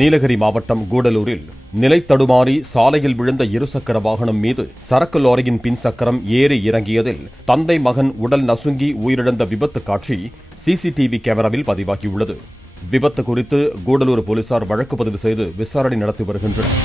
நீலகிரி மாவட்டம் கூடலூரில் நிலை தடுமாறி சாலையில் விழுந்த இருசக்கர வாகனம் மீது சரக்கு லாரியின் பின் சக்கரம் ஏறி இறங்கியதில் தந்தை மகன் உடல் நசுங்கி உயிரிழந்த விபத்து காட்சி சிசிடிவி கேமராவில் பதிவாகியுள்ளது. விபத்து குறித்து கூடலூர் போலீசார் வழக்கு பதிவு செய்து விசாரணை நடத்தி வருகின்றனர்.